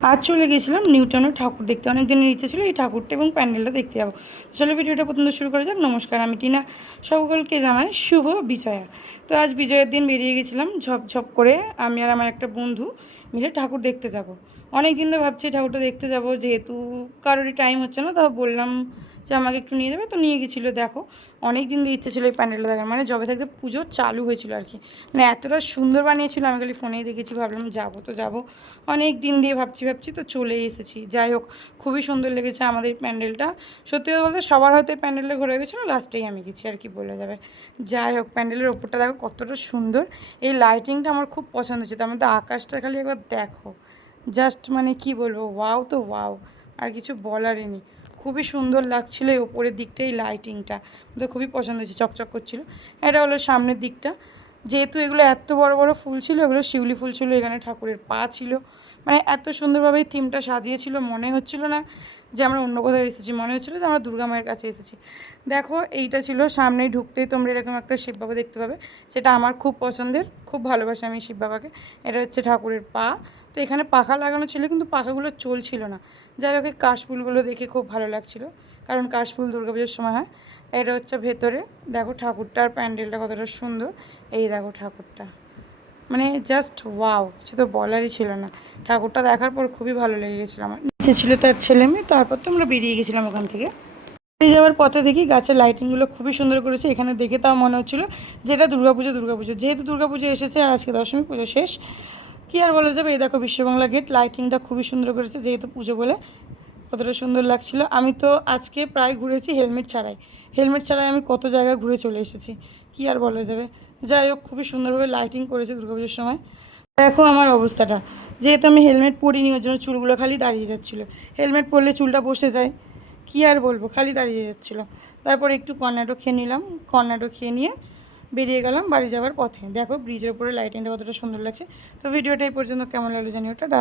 আজ চলে গেছিলাম নিউটাউনের ঠাকুর দেখতে। অনেক দিনের ইচ্ছে ছিল এই ঠাকুরটা এবং প্যান্ডেলটা দেখতে যাবো। চলো ভিডিওটা প্রথম শুরু করা যাক। নমস্কার, আমি টিনা। সকলকে জানাই শুভ বিজয়া। তো আজ বিজয়ের দিন বেরিয়ে গেছিলাম ঝপঝপ করে আমি আর আমার একটা বন্ধু মিলে ঠাকুর দেখতে যাব। অনেক দিন ধরে ভাবছি ঠাকুরটা দেখতে যাব, যেহেতু কারোরই টাইম হচ্ছে না, তো বললাম যে আমাকে একটু নিয়ে যাবে। তো নিয়ে গেছিলো। দেখো, অনেক দিন দিয়ে ইচ্ছে ছিল এই প্যান্ডেলটা দেখার, মানে যবে থাকতে পুজো চালু হয়েছিল আর কি। মানে এতটা সুন্দর বানিয়েছিল, আমি খালি ফোনেই দেখেছি, ভাবলাম যাবো তো যাবো। অনেক দিন দিয়ে ভাবছি তো চলে এসেছি। যাই হোক, খুবই সুন্দর লেগেছে আমাদের প্যান্ডেলটা। সত্যি কথা বলতে সবার হয়তো প্যান্ডেলে ঘুরে গেছিলো, লাস্টেই আমি গেছি আর কি বলে যাবে। যাই হোক, প্যান্ডেলের ওপরটা দেখো কতটা সুন্দর। এই লাইটিংটা আমার খুব পছন্দ হচ্ছে। তার মধ্যে আকাশটা খালি একবার দেখো, জাস্ট মানে কি বলবো, ওয়াও তো ওয়াও, আর কিছু বলারই নেই। খুবই সুন্দর লাগছিল এই ওপরের দিকটা, এই লাইটিংটা তো খুবই পছন্দ হয়েছে, চকচক করছিল। এটা হলো সামনের দিকটা। যেহেতু এগুলো এত বড় বড় ফুল ছিল, এগুলো শিউলি ফুল ছিল, এখানে ঠাকুরের পা ছিল। মানে এত সুন্দরভাবে থিমটা সাজিয়েছিল, মনে হচ্ছিল না যে আমরা অন্য কোথাও এসেছি, মনে হচ্ছিলো যে আমরা দুর্গা মায়ের কাছে এসেছি। দেখো, এইটা ছিল সামনেই ঢুকতেই তোমরা এরকম একটা শিব বাবা দেখতে পাবে, সেটা আমার খুব পছন্দের, খুব ভালোবাসি আমি শিব বাবাকে। এটা হচ্ছে ঠাকুরের পা। তো এখানে পাখা লাগানো ছিল, কিন্তু পাখাগুলো চলছিল না। যাই হোক, এই কাশফুলগুলো দেখে খুব ভালো লাগছিলো, কারণ কাশফুল দুর্গাপুজোর সময় হয়। এটা হচ্ছে ভেতরে। দেখো ঠাকুরটার প্যান্ডেলটা কতটা সুন্দর। এই দেখো ঠাকুরটা, মানে জাস্ট ওয়াও, কিছু তো বলারই ছিল না। ঠাকুরটা দেখার পর খুবই ভালো লেগে গেছিলো আমার। নিচে ছিল তার ছেলে মেয়ে, তারপর তো আমরা বেরিয়ে গেছিলাম ওখান থেকে। বেরিয়ে যাওয়ার পথে দেখি গাছের লাইটিংগুলো খুবই সুন্দর করেছে। এখানে দেখে তাও মনে হচ্ছিলো যে এটা দুর্গাপুজো। যেহেতু দুর্গাপুজো এসেছে আর আজকে দশমী, পুজো শেষ, কী আর বলা যাবে। এই দেখো বিশ্ববাংলা গেট, লাইটিংটা খুবই সুন্দর করেছে, যেহেতু পুজো বলে কতটা সুন্দর লাগছিল। আমি তো আজকে প্রায় ঘুরেছি হেলমেট ছাড়াই আমি কত জায়গায় ঘুরে চলে এসেছি, কী আর বলা যাবে। যাই হোক, খুবই সুন্দরভাবে লাইটিং করেছে দুর্গাপুজোর সময়। দেখো আমার অবস্থাটা, যেহেতু আমি হেলমেট পরিনি, ওর জন্য চুলগুলো খালি দাঁড়িয়ে যাচ্ছিলো। হেলমেট পরলে চুলটা বসে যায়, কী আর বলবো, খালি দাঁড়িয়ে যাচ্ছিলো। তারপর একটু কর্নাডো খেয়ে নিলাম। কর্নাডো খেয়ে নিয়ে বেরিয়ে গেলাম বাড়ি যাওয়ার পথে। দেখো ব্রিজের উপরে লাইটিংটা কতটা সুন্দর লাগছে। তো ভিডিওটা এই পর্যন্ত কেমন লাগলো জানিও। টাটা।